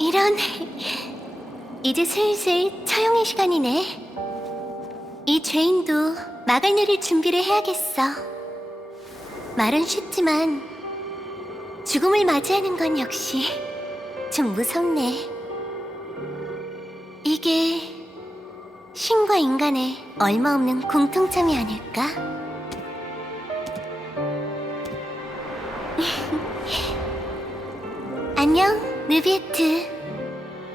이런 이제 슬슬 처형의 시간이네. 이 죄인도 막을 내릴 준비를 해야겠어. 말은 쉽지만 죽음을 맞이하는 건 역시 좀 무섭네. 이게 신과 인간의 얼마 없는 공통점이 아닐까? 안녕, 느비에트.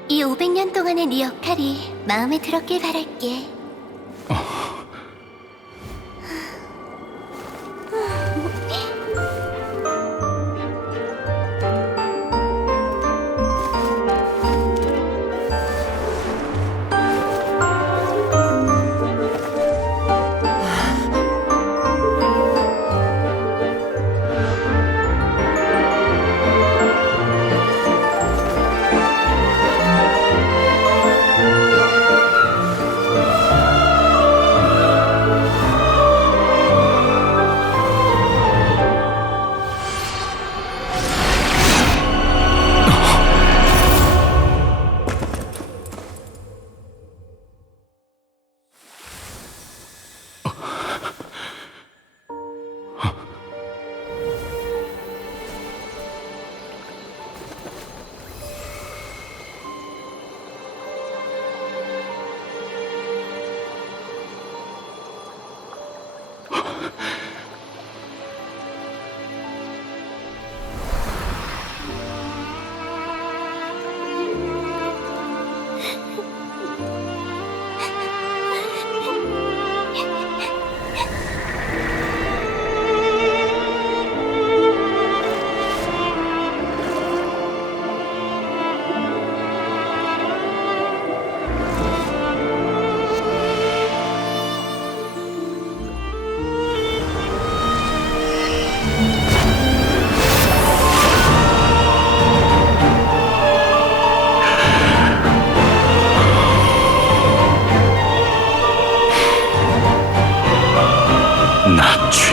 이 500년 동안의 네 역할이 마음에 들었길 바랄게.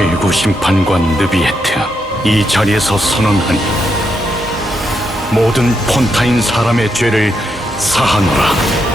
최고 심판관 느비에트 이 자리에서 선언하니 모든 폰타인 사람의 죄를 사하노라